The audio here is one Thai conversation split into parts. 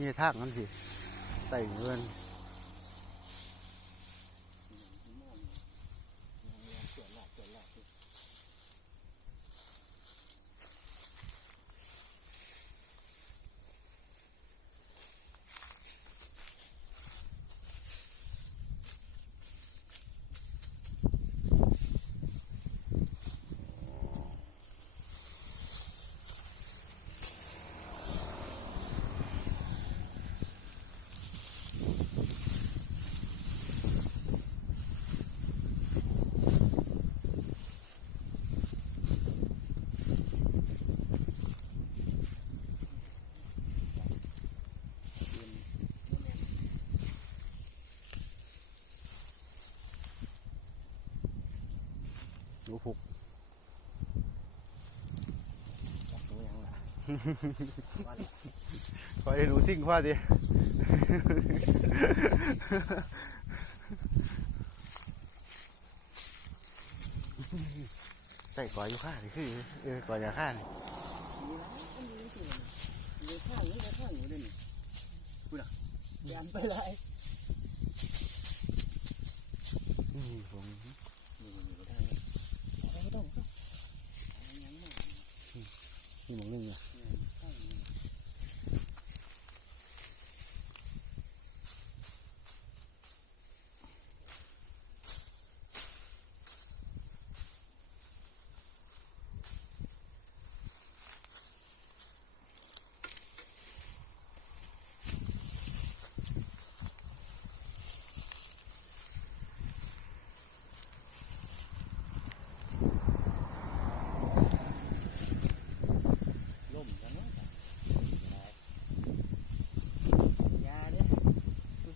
นี่ทางนั้นสิใส่เงินหนูพุกคอยหนูซิ่งว่าดิใส่ก่อยอยู่ข้านี่คือก่อยยาข้านี่มีข้างนี้ข้างหนูด้วยนี่พูดอ่ะยำไปเลยผมไม่ต้องนี่มองนึงเนี่ย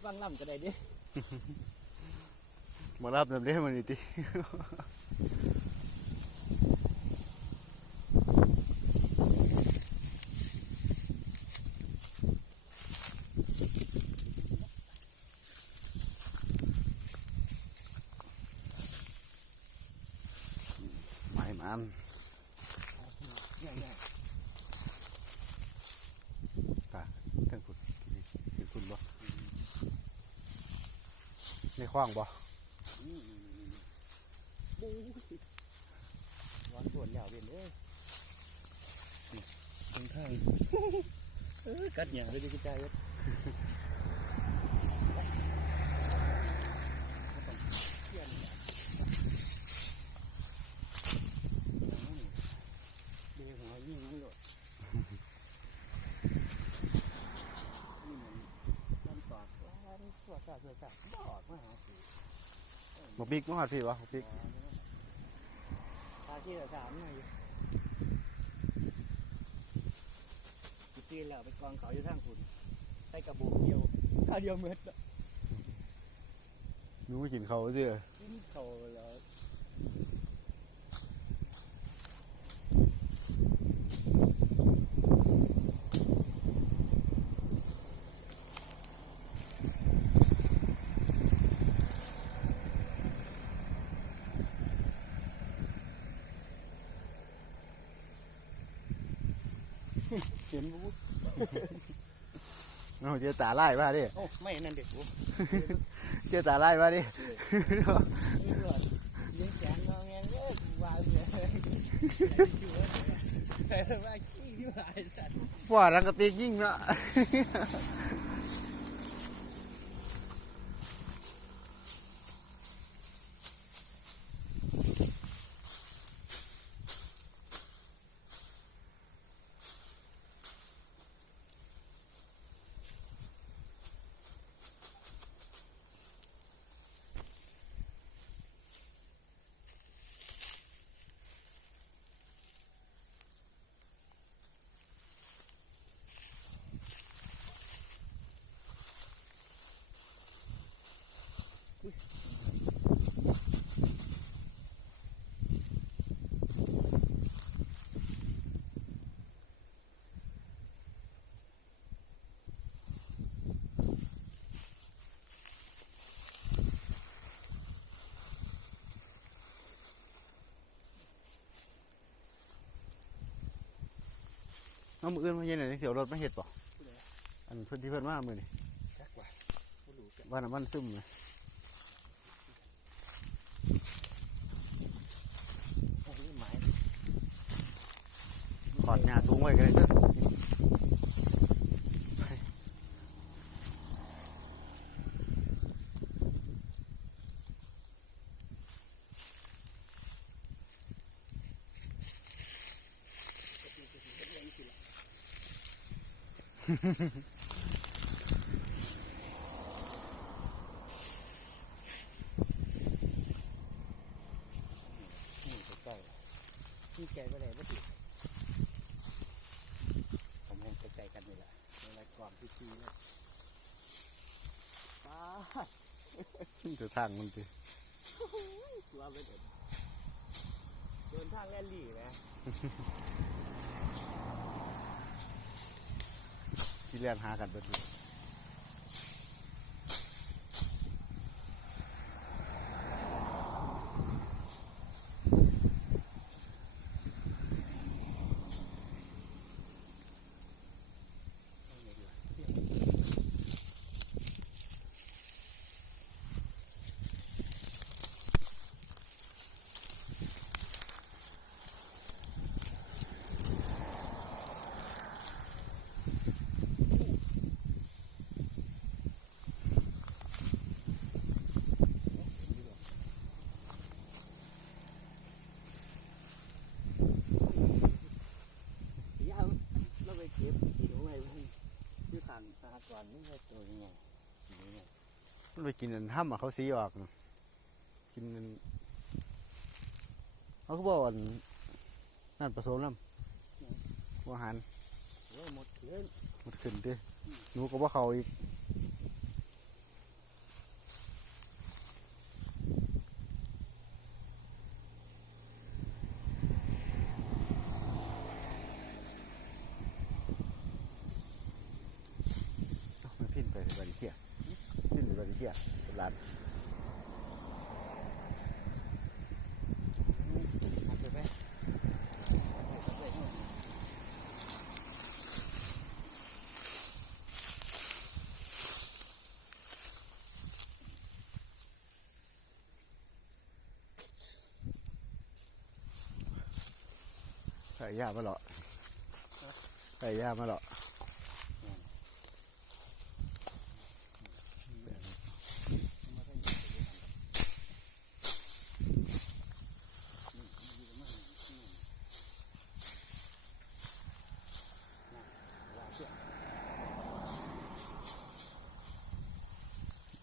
ฟังล่ำก็ได้ดิมารับน้ำเลี้ยมันอีกทีหมายมันตาท่านคุณเห็นคุณบ่ในคว้างบ่วันส่วนยาวเวียนเอ้ยทางกัดหยาเลยดิกระจายบ่บิ๊กมั้งครับพี่วะบ่บิ๊กตาที่สามไงตีแล้วไปกองเขาอยู่ทางคุณใส่กระบอกเดียวข้าวเดียวเม็ดรู้กินเขาสิกินเขาแล้วเขียนบุ๊กเอาเจอตาไล่มาดิโอ้ไม่นั่นเด็กบุ๊กเจอตาไล่มาดิยิงแขนเราเงี้ยเอ้ยว่าเลยแต่ว่าขี้ที่หายสัตว์ฝ่ารังกะตียิ่งเนาะ น้องมืออื่นมาเย็นหน่อยเสียวรถมาเห็ดป่ะ ผู้ใด อันเพื่อนที่เพื่อนมามือนี่ จักว่าบ่รู้กัน วันซึมเลย โอ้ยหมาย ขอดหญ้าสูงไว้กันเลยเด้อ นี่ใกล้ๆนี่ใจบ่ได้บ่ติดผมเห็นใกล้ๆกันนี่แหละในกล่องที่ซีเนี่ยป้า จะทางมันติ กลัวไปเดินทางแล่นลี่นะ ที่เรียนหากันเบิดเลย ยามเราไปเก็บที่ตรงไหนที่ทางสหกรณ์นี่ก็ตัวยังไงนี่ไง มันไปกินอันห้ำอ่ะเขาซีออกน่ะกินอันเขาก็บอกว่าอันนั่นผสมน้ำอาหาร โอ้ยหมดเลย มันขึ้นดิหนูก็ว่าเขาอีกเอ้ามันพิ้นไปบาริเทียพิ้นไปบาริเทียเป็นร้าน เอาไปไหมใส่ยามาหรอใส่ยามาหรอ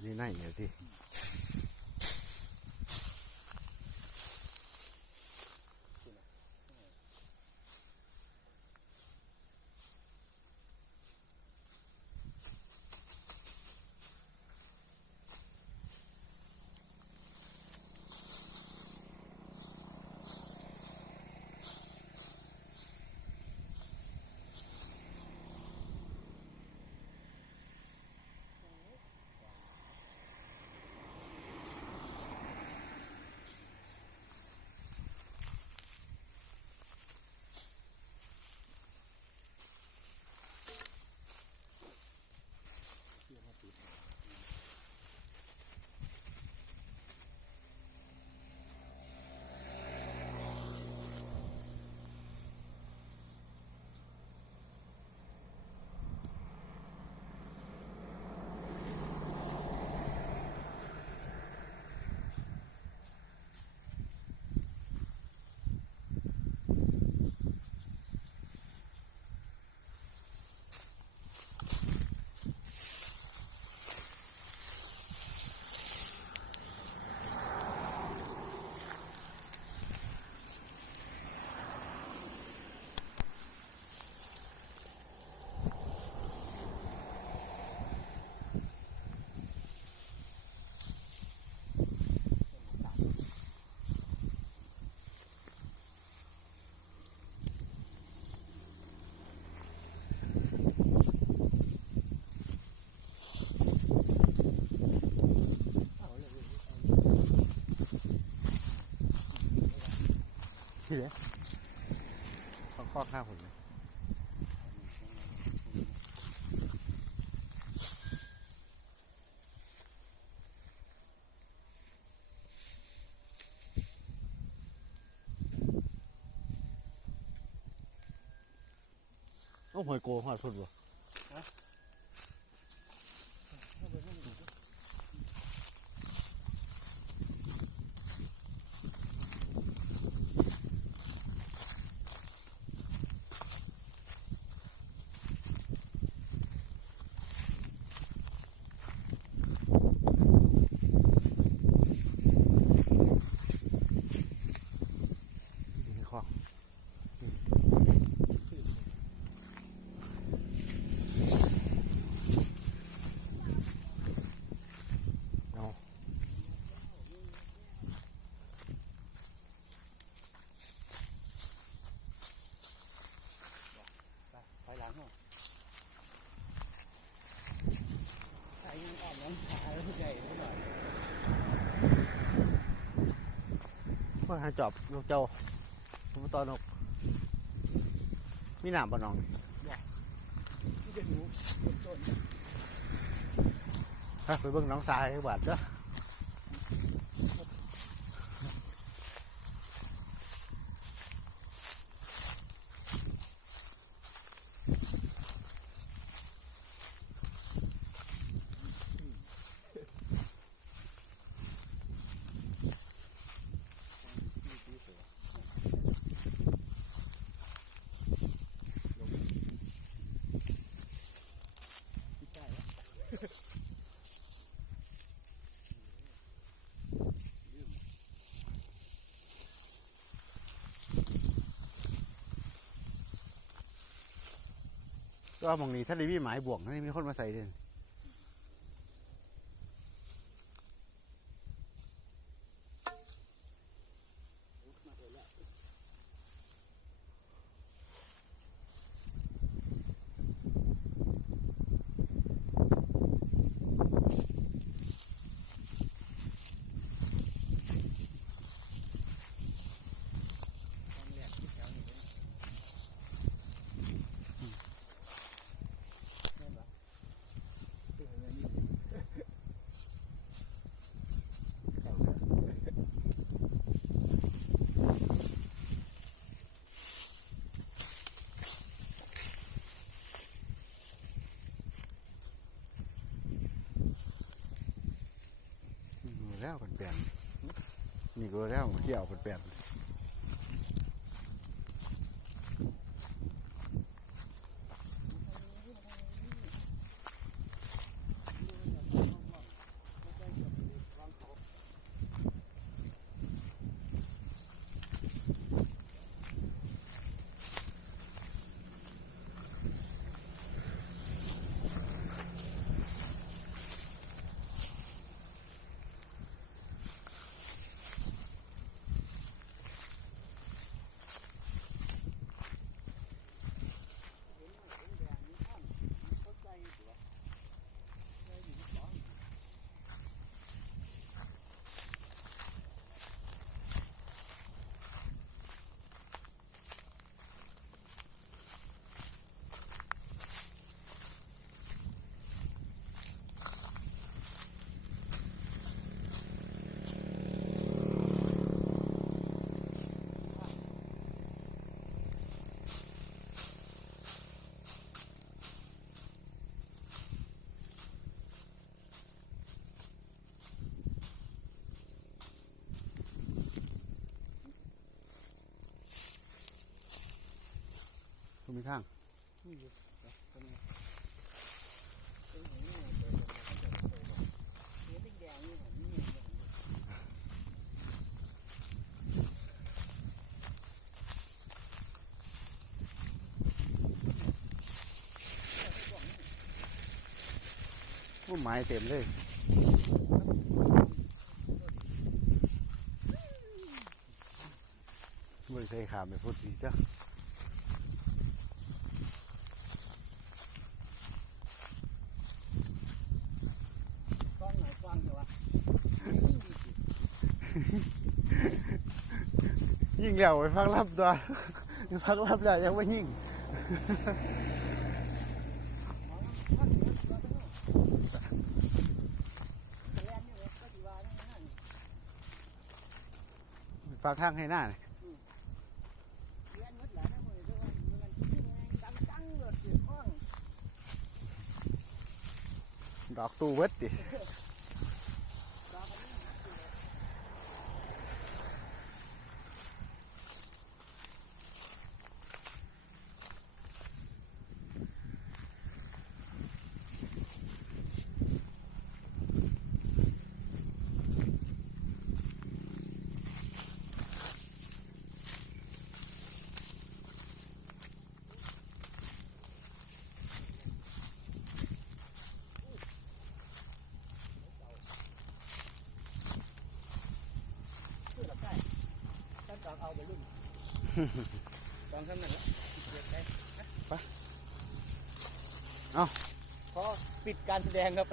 นี่ไหนเหรอที่ที่ไหนข้อข้าวผมเลย หอยโกหอดสุดบ่ เอาไปให้ดูดิ อยู่ในคลองเอา ไปหลังห้องใส่ยังอ่อนน้ำขาแล้วใหญ่ไม่หน่อย เพื่อหาจอบนกเจ้าผมตอนนกมีหนามบ่น้อง ที่จะรู้ต้น ฮะไปเบิ่งน้องทรายให้บาดเด้อก็มองนี้ถ้าได้มีหมายบ่วงนี่มีคนมาใส่เด่นแล้วเป็นแปลนนี่ก็แล้วเกี่ยวเป็นแปลนก็มีข้าง นี่อยู่ตรงนี้เห็นแดงๆนี่เห็นนี่ ผู้ไม้เต็มเลยเมื่อใส่ขามไปพูดดีจ้ะ กล้องไหนกว้างจังวะ ยิ่งแล้วไปฟังรับตัว ฟังรับแล้วยังไม่ยิ่ง ฝากทางให้หน้าเลย เรียนหมดหลายนะมือด้วยมันจังเลย ดอกตู้เวิร์ดดิ ท่านกองเอาไปรุ่นกองคำนั้นละเด็กได้ขอปิดการแสดงครับ